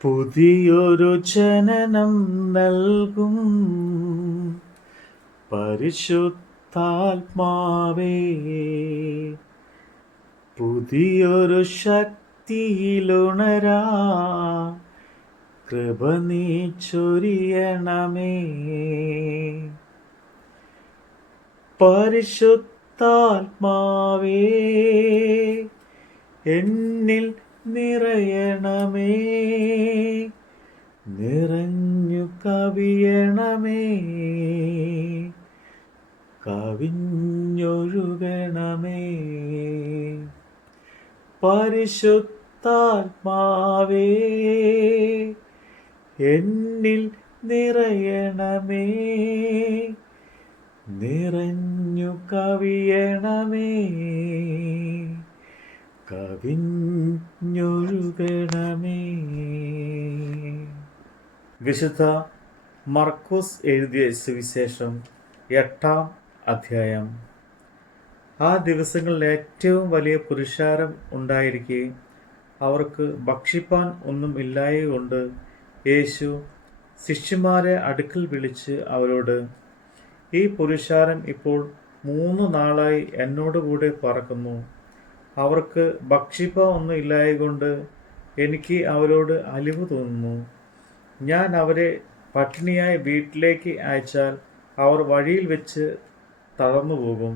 പുതിയൊരു ജനനം നൽകും പരിശുദ്ധാത്മാവേ, പുതിയൊരു ശക്തിയിലുണരാ കൃപ നീ ചൊരിയണമേ. പരിശുദ്ധാത്മാവേ, എന്നിൽ നിറയണമേ, നിറഞ്ഞു കവിയണമേ, കവിഞ്ഞൊഴുകണമേ. പരിശുദ്ധാത്മാവേ, എന്നിൽ നിറയണമേ, നിറഞ്ഞു കവിയണമേ, കവിഞ്ഞൊഴുകണമേ. വിശുദ്ധ മർക്കോസ് എഴുതിയ സുവിശേഷം 8-ാം അധ്യായം. ആ ദിവസങ്ങളിൽ ഏറ്റവും വലിയ പുരുഷാരം ഉണ്ടായിരിക്കെ അവർക്ക് ഭക്ഷിപ്പാൻ ഒന്നും ഇല്ലായകൊണ്ട് യേശു ശിഷ്യന്മാരെ അടുക്കൽ വിളിച്ച് അവരോട്, ഈ പുരുഷാരം ഇപ്പോൾ 3 നാളായി എന്നോടുകൂടെ പാർക്കുന്നു. അവർക്ക് ഭക്ഷിപ്പാൻ ഒന്നും ഇല്ലായകൊണ്ട് എനിക്ക് അവരോട് അലിവ് തോന്നുന്നു. ഞാൻ അവരെ പട്ടിണിയായി വീട്ടിലേക്ക് അയച്ചാൽ അവർ വഴിയിൽ വെച്ച് തളർന്നു പോകും.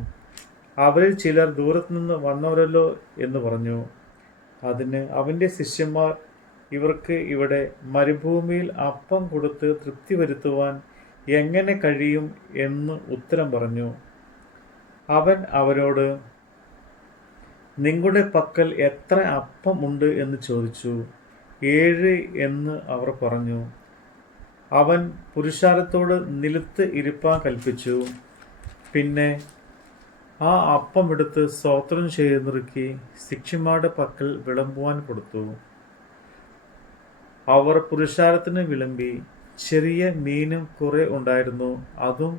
അവരിൽ ചിലർ ദൂരത്തുനിന്ന് വന്നവരല്ലോ എന്ന് പറഞ്ഞു. അതിന് അവൻ്റെ ശിഷ്യന്മാർ, ഇവർക്ക് ഇവിടെ മരുഭൂമിയിൽ അപ്പം കൊടുത്ത് തൃപ്തി വരുത്തുവാൻ എങ്ങനെ കഴിയും എന്ന് ഉത്തരം പറഞ്ഞു. അവൻ അവരോട്, നിങ്ങളുടെ പക്കൽ എത്ര അപ്പം ഉണ്ട് എന്ന് ചോദിച്ചു. 7 എന്ന് അവർ പറഞ്ഞു. അവൻ പുരുഷാരത്തോട് നിലത്ത് ഇരിപ്പാൻ കൽപ്പിച്ചു. പിന്നെ ആ അപ്പം എടുത്ത് സ്തോത്രം ചെയ്ത് നുറുക്കി ശിഷ്യന്മാരുടെ പക്കൽ വിളമ്പുവാൻ കൊടുത്തു. അവർ പുരുഷാരത്തിന് വിളമ്പി. ചെറിയ മീനും കുറെ ഉണ്ടായിരുന്നു. അതും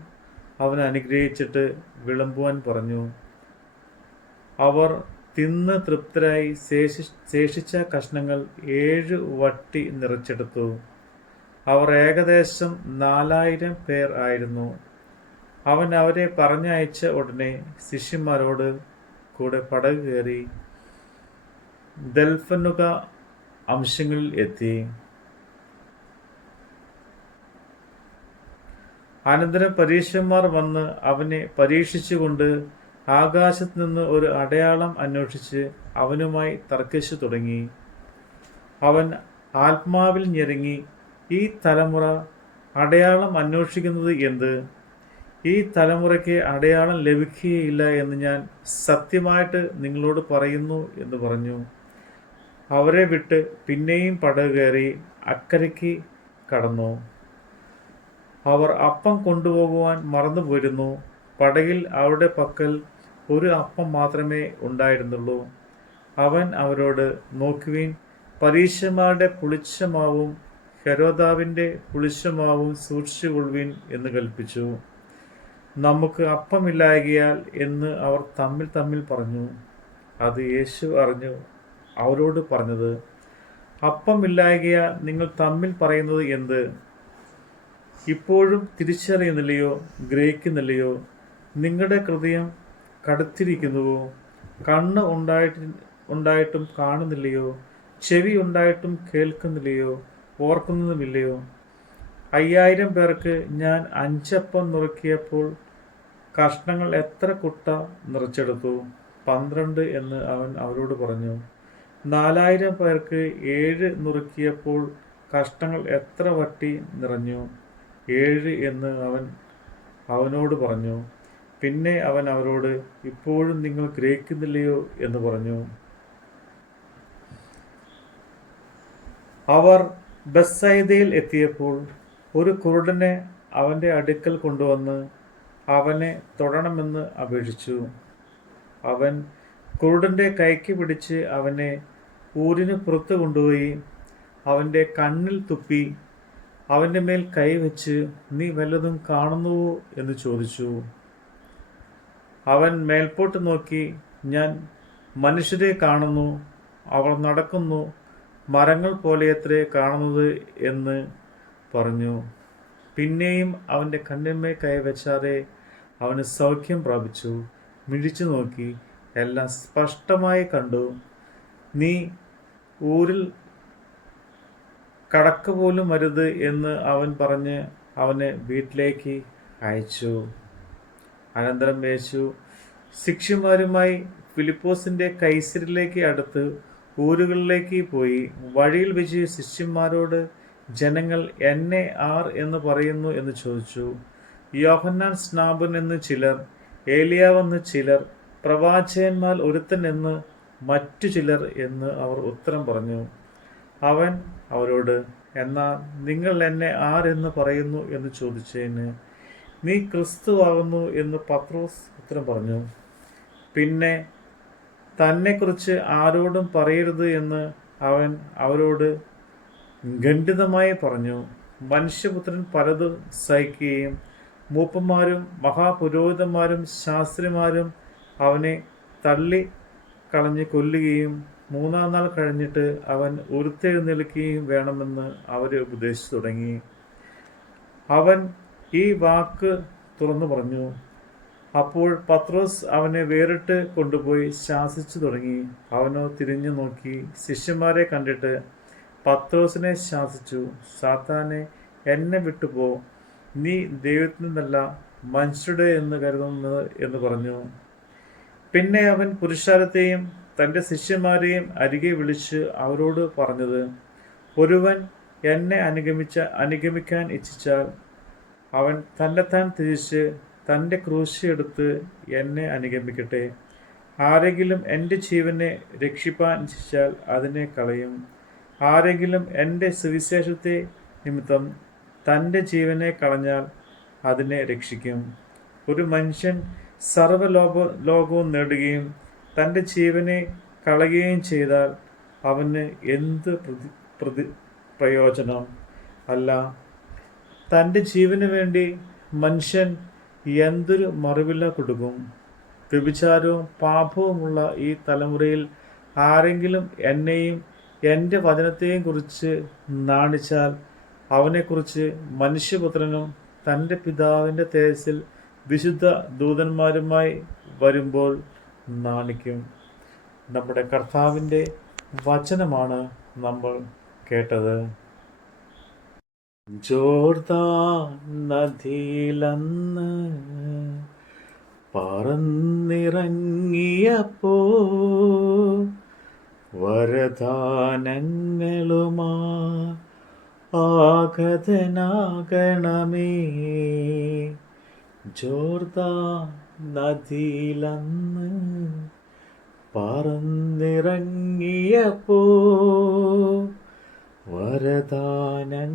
അവൻ അനുഗ്രഹിച്ചിട്ട് വിളമ്പുവാൻ പറഞ്ഞു. അവർ തിന്ന് തൃപ്തരായി ശേഷിച്ച കഷ്ണങ്ങൾ 7 വട്ടി നിറച്ചെടുത്തു. അവർ ഏകദേശം 4000 പേർ ആയിരുന്നു. അവൻ അവരെ പറഞ്ഞയച്ച ഉടനെ ശിഷ്യന്മാരോട് കൂടെ പടക് കയറി ദൽഫനുക അംശങ്ങളിൽ എത്തി. അനന്തരം പരീശന്മാർ വന്ന് അവനെ പരീക്ഷിച്ചുകൊണ്ട് ആകാശത്ത് നിന്ന് ഒരു അടയാളം അന്വേഷിച്ച് അവനുമായി തർക്കിച്ചു തുടങ്ങി. അവൻ ആത്മാവിൽ ഞെരുങ്ങി, ഈ തലമുറ അടയാളം അന്വേഷിക്കുന്നത് എന്ത്? ഈ തലമുറയ്ക്ക് അടയാളം ലഭിക്കുകയില്ല എന്ന് ഞാൻ സത്യമായിട്ട് നിങ്ങളോട് പറയുന്നു എന്ന് പറഞ്ഞു. അവരെ വിട്ട് പിന്നെയും പടക് കയറി അക്കരയ്ക്ക് കടന്നു. അവർ അപ്പം കൊണ്ടുപോകുവാൻ മറന്നുപോയിരുന്നു. പടകിൽ അവരുടെ പക്കൽ ഒരു അപ്പം മാത്രമേ ഉണ്ടായിരുന്നുള്ളൂ. അവൻ അവരോട്, നോക്കുവിൻ, പരീശന്മാരുടെ പുളിച്ച മാവും ഹെരോദാവിൻ്റെ പുളിച്ച മാവും സൂക്ഷിച്ചുകൊള്ളുവിൻ എന്ന് കൽപ്പിച്ചു. നമുക്ക് അപ്പമില്ലായകയാൽ എന്ന് അവർ തമ്മിൽ പറഞ്ഞു. അത് യേശു അറിഞ്ഞു അവരോട് പറഞ്ഞത്, അപ്പമില്ലായകയാൽ നിങ്ങൾ തമ്മിൽ പറയുന്നത് എന്ത്? ഇപ്പോഴും തിരിച്ചറിയുന്നില്ലയോ? ഗ്രഹിക്കുന്നില്ലയോ? നിങ്ങളുടെ ഹൃദയം കടുത്തിരിക്കുന്നുവോ? കണ്ണ് ഉണ്ടായിട്ടും കാണുന്നില്ലയോ? ചെവി ഉണ്ടായിട്ടും കേൾക്കുന്നില്ലയോ? ഓർക്കുന്നതുമില്ലയോ? 5000 പേർക്ക് ഞാൻ 5 അപ്പം നുറുക്കിയപ്പോൾ കഷ്ണങ്ങൾ എത്ര കുട്ട നിറച്ചെടുത്തു? 12 എന്ന് അവൻ അവരോട് പറഞ്ഞു. 4000 പേർക്ക് 7 നുറുക്കിയപ്പോൾ കഷ്ണങ്ങൾ എത്ര വട്ടി നിറഞ്ഞു? 7 എന്ന് അവൻ അവനോട് പറഞ്ഞു. പിന്നെ അവൻ അവരോട്, ഇപ്പോഴും നിങ്ങൾ ഗ്രഹിക്കുന്നില്ലയോ എന്ന് പറഞ്ഞു. അവർ ബെത്സയിദയിൽ എത്തിയപ്പോൾ ഒരു കുരുടനെ അവൻ്റെ അടുക്കൽ കൊണ്ടുവന്ന് അവനെ തൊടണമെന്ന് അപേക്ഷിച്ചു. അവൻ കുരുടൻ്റെ കൈക്ക് പിടിച്ച് അവനെ ഊരിന് പുറത്ത് കൊണ്ടുപോയി അവൻ്റെ കണ്ണിൽ തുപ്പി അവൻ്റെ മേൽ കൈവച്ച്, നീ വല്ലതും കാണുന്നുവോ എന്ന് ചോദിച്ചു. അവൻ മേൽപോട്ട് നോക്കി, ഞാൻ മനുഷ്യരെ കാണുന്നു, അവർ നടക്കുന്നു, മരങ്ങൾ പോലെയത്രേ കാണുന്നത് എന്ന് പറഞ്ഞു. പിന്നെയും അവൻ്റെ കണ്ണിന്മേൽ കൈവച്ചാറെ അവന് സൗഖ്യം പ്രാപിച്ചു. മിഴിച്ചു നോക്കി, എല്ലാം സ്പഷ്ടമായി കണ്ടു. നീ ഊരിൽ കടക്ക പോലും വരുത് എന്ന് അവൻ പറഞ്ഞ് അവനെ വീട്ടിലേക്ക് അയച്ചു. അനന്തരം യേശു ശിഷ്യന്മാരുമായി ഫിലിപ്പോസിൻ്റെ കൈസരിലേക്ക് അടുത്ത് ഊരുകളിലേക്ക് പോയി. വഴിയിൽ വെച്ച് ശിഷ്യന്മാരോട്, ജനങ്ങൾ എന്നെ ആർ എന്ന് പറയുന്നു എന്ന് ചോദിച്ചു. യോഹന്നാൻ സ്നാപൻ എന്ന് ചിലർ, ഏലിയാവെന്ന് ചിലർ, പ്രവാചകന്മാർ ഒരുത്തൻ എന്ന് മറ്റു ചിലർ എന്ന് അവർ ഉത്തരം പറഞ്ഞു. അവൻ അവരോട്, എന്നാൽ നിങ്ങൾ എന്നെ ആരെന്ന് പറയുന്നു എന്ന് ചോദിച്ചതിന്, നീ ക്രിസ്തുവാകുന്നു എന്ന് പത്രോസ് ഉത്തരം പറഞ്ഞു. പിന്നെ തന്നെക്കുറിച്ച് ആരോടും പറയരുത് എന്ന് അവൻ അവരോട് ഖണ്ഡിതമായി പറഞ്ഞു. മനുഷ്യപുത്രൻ പലതും സഹിക്കുകയും മൂപ്പന്മാരും മഹാപുരോഹിതന്മാരും ശാസ്ത്രിമാരും അവനെ തള്ളി കളഞ്ഞ് കൊല്ലുകയും 3-ാം നാൾ കഴിഞ്ഞിട്ട് അവൻ ഉരുത്തെഴുന്നേൽക്കുകയും വേണമെന്ന് അവരെ ഉപദേശിച്ചു തുടങ്ങി. അവൻ ഈ വാക്ക് തുറന്നു പറഞ്ഞു. അപ്പോൾ പത്രോസ് അവനെ വേറിട്ട് കൊണ്ടുപോയി ശാസിച്ചു തുടങ്ങി. അവനോ തിരിഞ്ഞു നോക്കി ശിഷ്യന്മാരെ കണ്ടിട്ട് പത്രോസിനെ ശാസിച്ചു. സാത്താനെ, എന്നെ വിട്ടുപോ, നീ ദൈവത്തിൽ നിന്നല്ല മനുഷ്യരുടെ എന്ന് കരുതുന്നത് എന്ന് പറഞ്ഞു. പിന്നെ അവൻ പുരുഷാരത്തെയും തൻ്റെ ശിഷ്യന്മാരെയും അരികെ വിളിച്ച് അവരോട് പറഞ്ഞത്, ഒരുവൻ എന്നെ അനുഗമിക്കാൻ ഇച്ഛിച്ചാൽ അവൻ തന്നെത്താൻ തിരിച്ച് തൻ്റെ ക്രൂശ് എടുത്ത് എന്നെ അനുഗമിക്കട്ടെ. ആരെങ്കിലും എൻ്റെ ജീവനെ രക്ഷിപ്പാൻ ഇച്ഛിച്ചാൽ അതിനെ കളയും. ആരെങ്കിലും എൻ്റെ സുവിശേഷത്തെ നിമിത്തം തൻ്റെ ജീവനെ കളഞ്ഞാൽ അതിനെ രക്ഷിക്കും. ഒരു മനുഷ്യൻ സർവ്വലോകവും നേടുകയും തൻ്റെ ജീവനെ കളയുകയും ചെയ്താൽ അവന് എന്ത് പ്രയോജനം? അല്ല, തൻ്റെ ജീവന് വേണ്ടി മനുഷ്യൻ എന്തൊരു മറുവില കൊടുക്കും? വ്യഭിചാരവും പാപവുമുള്ള ഈ തലമുറയിൽ ആരെങ്കിലും എന്നെയും എൻ്റെ വചനത്തെയും കുറിച്ച് നാണിച്ചാൽ അവനെക്കുറിച്ച് മനുഷ്യപുത്രനും തൻ്റെ പിതാവിൻ്റെ തേജസ്സിൽ വിശുദ്ധ ദൂതന്മാരുമായി വരുമ്പോൾ നാണിക്കും. നമ്മുടെ കർത്താവിൻ്റെ വചനമാണ് നമ്മൾ കേട്ടത്. ജോർദാൻ നദിയിലന്ന് പറന്നിറങ്ങിയപ്പോ വരദാനങ്ങളുമാ ആഗതനാകണമേ. ജോർദാൻ നദിയിലന്ന് പറന്നിറങ്ങിയപ്പോ വരദാനങ്ങളുമാ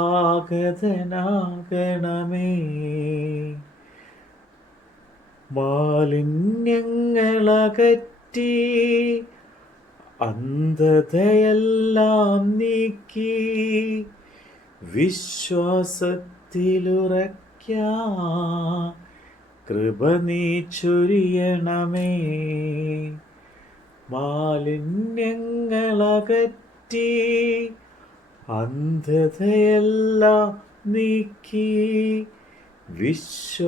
ആഗതനാകണമേ. മാലിന്യങ്ങളകറ്റി അന്ധതയെല്ലാം നീക്കി വിശ്വാസത്തിലുറയ്ക്കാൻ കൃപ നീ ചൊരിയണമേ. മാലിന്യങ്ങളകറ്റി അന്ധതയെല്ലാം നീക്കി വിശ്വാസത്തിലുറയ്ക്കാൻ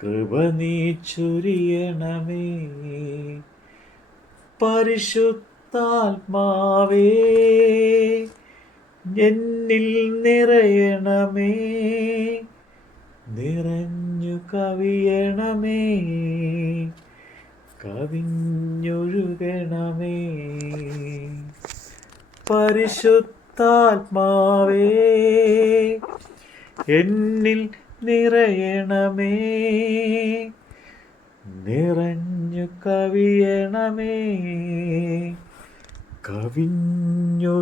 കൃപ നീ ചൊരിയണമേ. പരിശുദ്ധാത്മാവേ, എന്നിൽ നിറയണമേ. നിറഞ്ഞു കവിയണമേ, കവിഞ്ഞൊഴുകണമേ. പരിശുദ്ധാത്മാവേ, എന്നിൽ നിറയണമേ. നിറഞ്ഞു കവിയണമേ, കവിഞ്ഞൊഴുകണമേ.